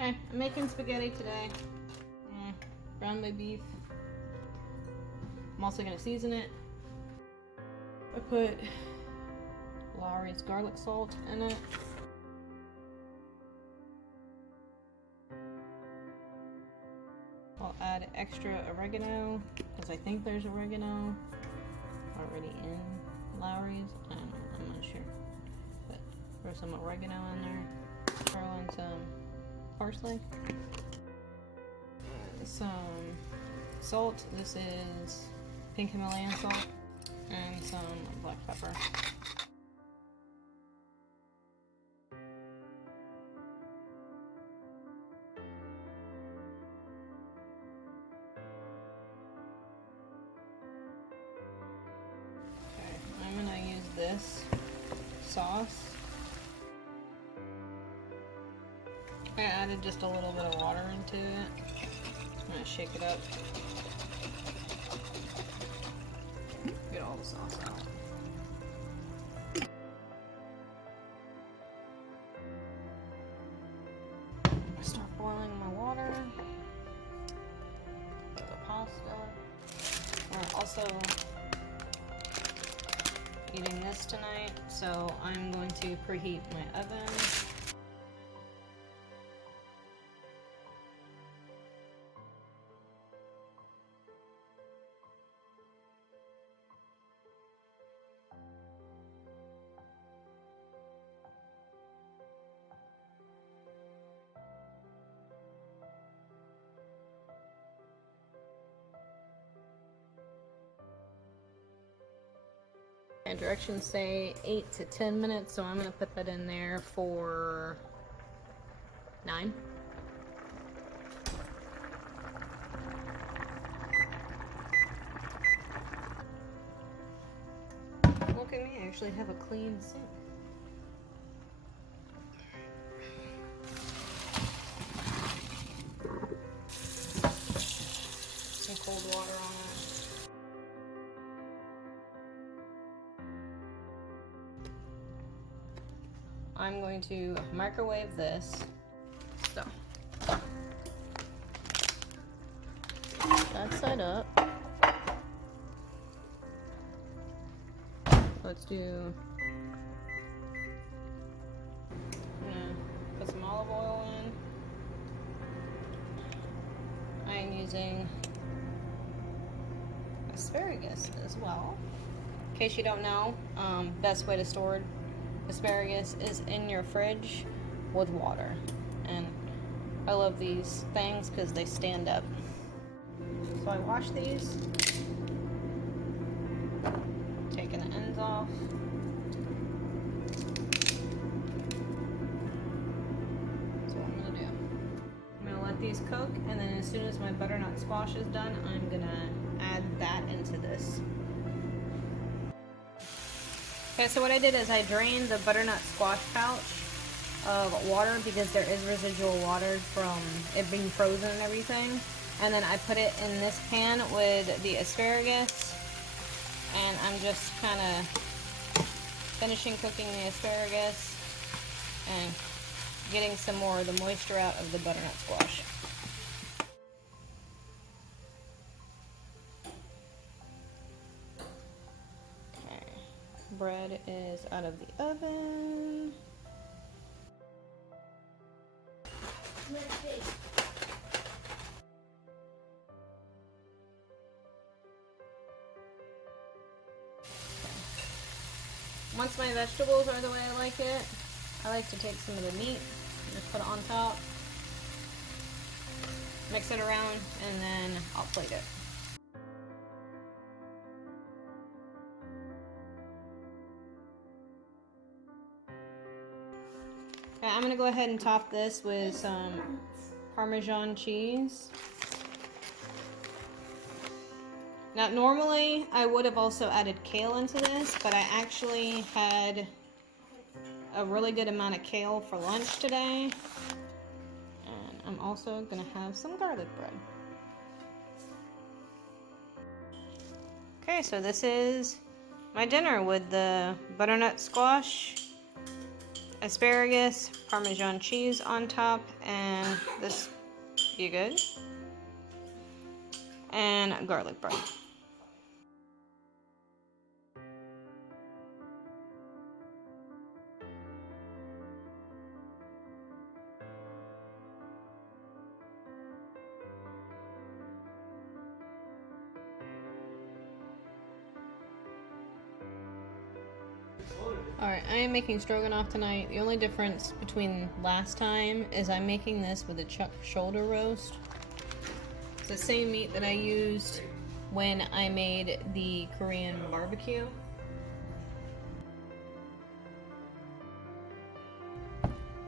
Okay, I'm making spaghetti today. Brown my beef. I'm also gonna season it. I put Lawry's garlic salt in it. I'll add extra oregano because I think there's oregano already in Lawry's. I'm not sure, but throw some oregano in there. Throw in some parsley, some salt. This is pink Himalayan salt, and some black pepper. Okay, I'm gonna use this sauce. I added just a little bit of water into it. I'm gonna shake it up. Get all the sauce out. I start boiling my water. The pasta. We're also eating this tonight, so I'm going to preheat my oven. And directions say 8 to 10 minutes, so I'm gonna put that in there for 9. Look at me, I actually have a clean sink. Some cold water on it. I'm going to microwave this. So, that side up. Let's do, I'm gonna put some olive oil in. I'm using asparagus as well. In case you don't know, best way to store asparagus is in your fridge with water, and I love these things because they stand up. So I wash these, taking the ends off. That's what I'm gonna do. I'm gonna let these cook, and then as soon as my butternut squash is done, I'm gonna add that into this. Okay, so what I did is I drained the butternut squash pouch of water because there is residual water from it being frozen and everything. And then I put it in this pan with the asparagus, and I'm just kind of finishing cooking the asparagus and getting some more of the moisture out of the butternut squash. Bread is out of the oven. Once my vegetables are the way I like it, I like to take some of the meat and just put it on top, mix it around, and then I'll plate it. Okay, I'm gonna go ahead and top this with some Parmesan cheese. Now, normally I would have also added kale into this, but I actually had a really good amount of kale for lunch today. And I'm also gonna have some garlic bread. Okay, so this is my dinner with the butternut squash asparagus, Parmesan cheese on top, and this, you good? And garlic bread. Alright, I am making stroganoff tonight. The only difference between last time is I'm making this with a chuck shoulder roast. It's the same meat that I used when I made the Korean barbecue.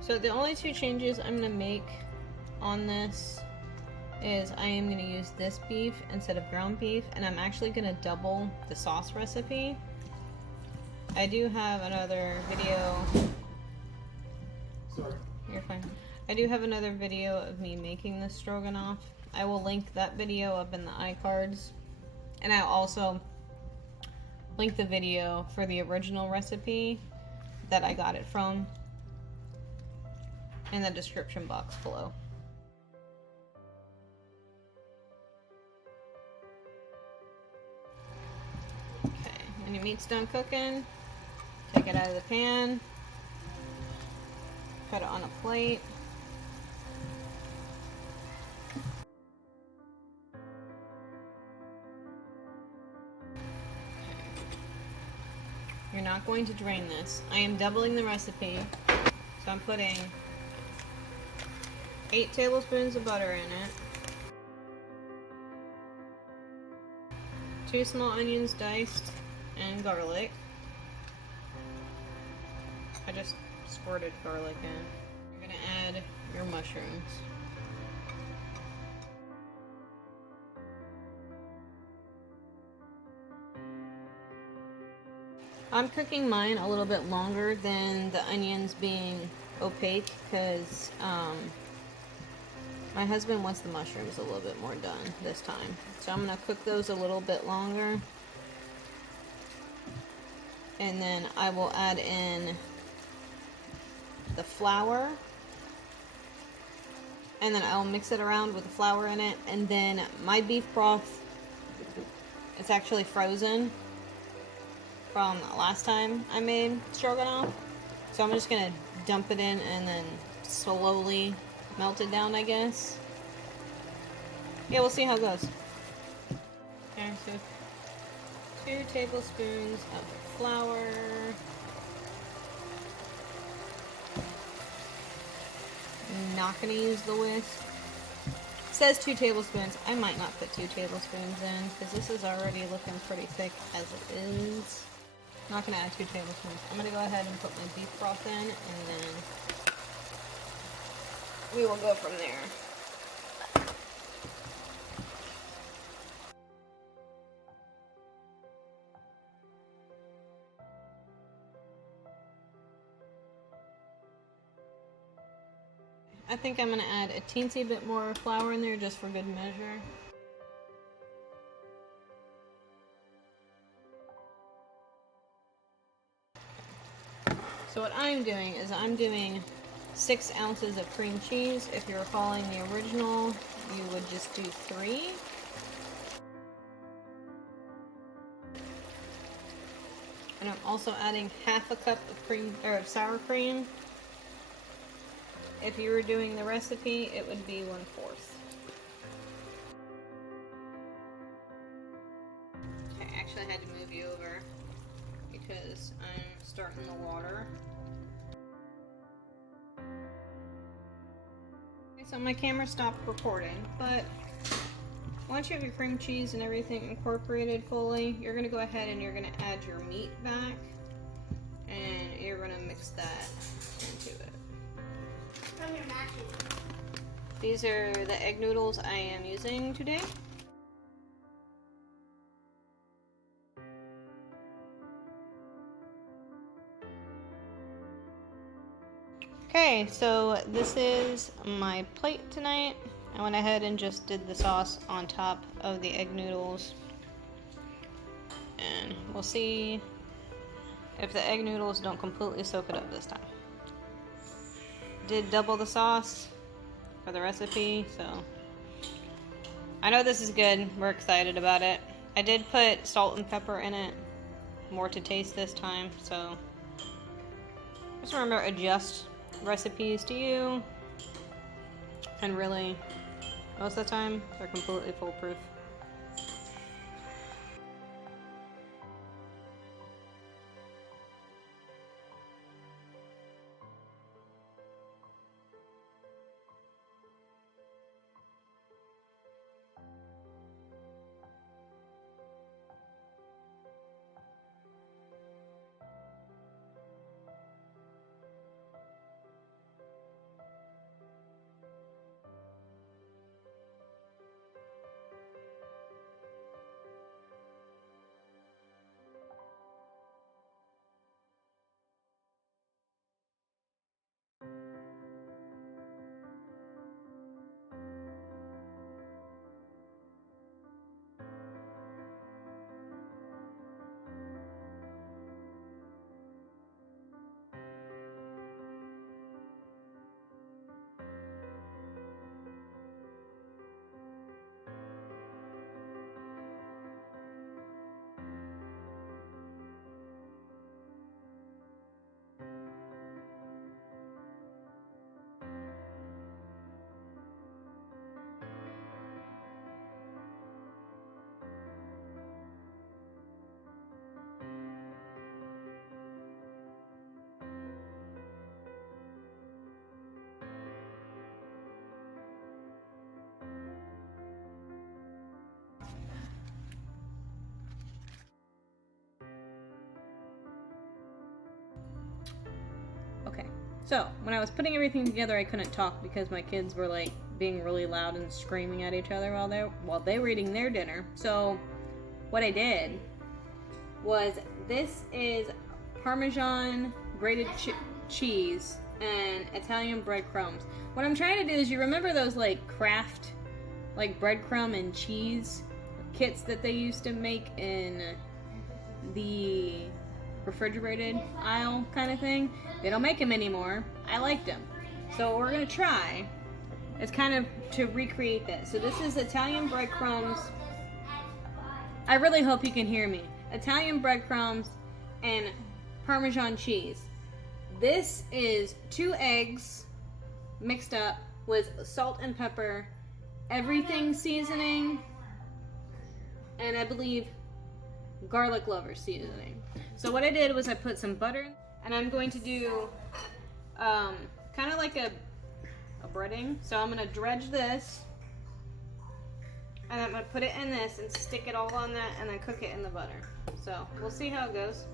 So the only two changes I'm going to make on this is I am going to use this beef instead of ground beef, and I'm actually going to double the sauce recipe. I do have another video. Sorry. You're fine. I do have another video of me making this stroganoff. I will link that video up in the iCards. And I'll also link the video for the original recipe that I got it from in the description box below. Okay, when your meat's done cooking, take it out of the pan, put it on a plate. You're not going to drain this. I am doubling the recipe, so I'm putting 8 tablespoons of butter in it, 2 small onions diced, and garlic. I just squirted garlic in. You're gonna add your mushrooms. I'm cooking mine a little bit longer than the onions being opaque because my husband wants the mushrooms a little bit more done this time. So I'm gonna cook those a little bit longer. And then I will add in the flour, and then I'll mix it around with the flour in it. And then my beef broth, it's actually frozen from last time I made stroganoff, so I'm just gonna dump it in and then slowly melt it down, I guess. Yeah, we'll see how it goes. Okay, so 2 tablespoons of flour. Not gonna use the whisk. It says 2 tablespoons. I might not put 2 tablespoons in because this is already looking pretty thick as it is. Not gonna add 2 tablespoons. I'm gonna go ahead and put my beef broth in, and then we will go from there. I think I'm gonna add a teensy bit more flour in there just for good measure. So what I'm doing is I'm doing 6 ounces of cream cheese. If you're following the original, you would just do 3. And I'm also adding half a cup of cream or sour cream. If you were doing the recipe, it would be 1/4. I actually had to move you over because I'm starting the water. Okay, so my camera stopped recording, but once you have your cream cheese and everything incorporated fully, you're going to go ahead and you're going to add your meat back, and you're going to mix that into it. These are the egg noodles I am using today. Okay, so this is my plate tonight. I went ahead and just did the sauce on top of the egg noodles. And we'll see if the egg noodles don't completely soak it up this time. did double the sauce for the recipe, so I know this is good. We're excited about it. I did put salt and pepper in it, more to taste this time, so just remember, adjust recipes to you, and really, most of the time, they're completely foolproof. Okay, so when I was putting everything together, I couldn't talk because my kids were like being really loud and screaming at each other while they were eating their dinner. So what I did was, this is Parmesan grated cheese and Italian breadcrumbs. What I'm trying to do is, you remember those like Kraft like breadcrumb and cheese kits that they used to make in the refrigerated aisle kind of thing? They don't make them anymore. I liked them. So what we're gonna try is kind of to recreate this. So this is Italian breadcrumbs. I really hope you can hear me. Italian breadcrumbs and Parmesan cheese. This is 2 eggs mixed up with salt and pepper, everything seasoning, and I believe garlic lover seasoning. So what I did was I put some butter, and I'm going to do kind of like a breading. So I'm going to dredge this, and I'm going to put it in this and stick it all on that, and then cook it in the butter. So we'll see how it goes.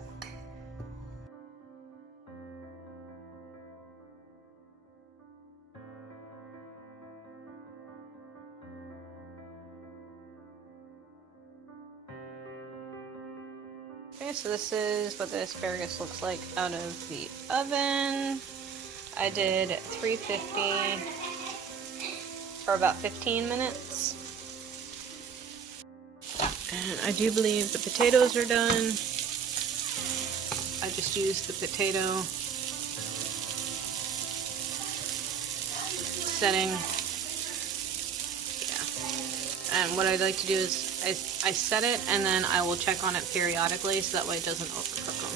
Okay, so this is what the asparagus looks like out of the oven. I did 350 for about 15 minutes. And I do believe the potatoes are done. I just used the potato setting. Yeah. And what I'd like to do is I set it, and then I will check on it periodically so that way it doesn't overcook them.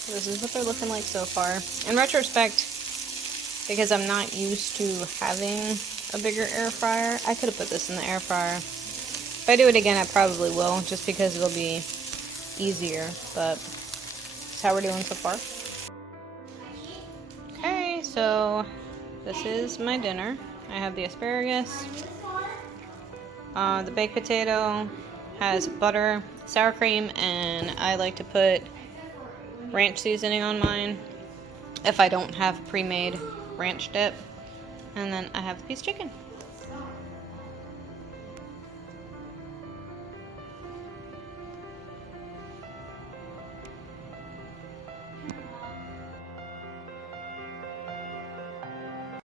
So this is what they're looking like so far. In retrospect, because I'm not used to having a bigger air fryer, I could have put this in the air fryer. If I do it again, I probably will, just because it'll be easier, but that's how we're doing so far. Okay, so this is my dinner. I have the asparagus. The baked potato has butter, sour cream, and I like to put ranch seasoning on mine if I don't have pre-made ranch dip. And then I have the piece of chicken.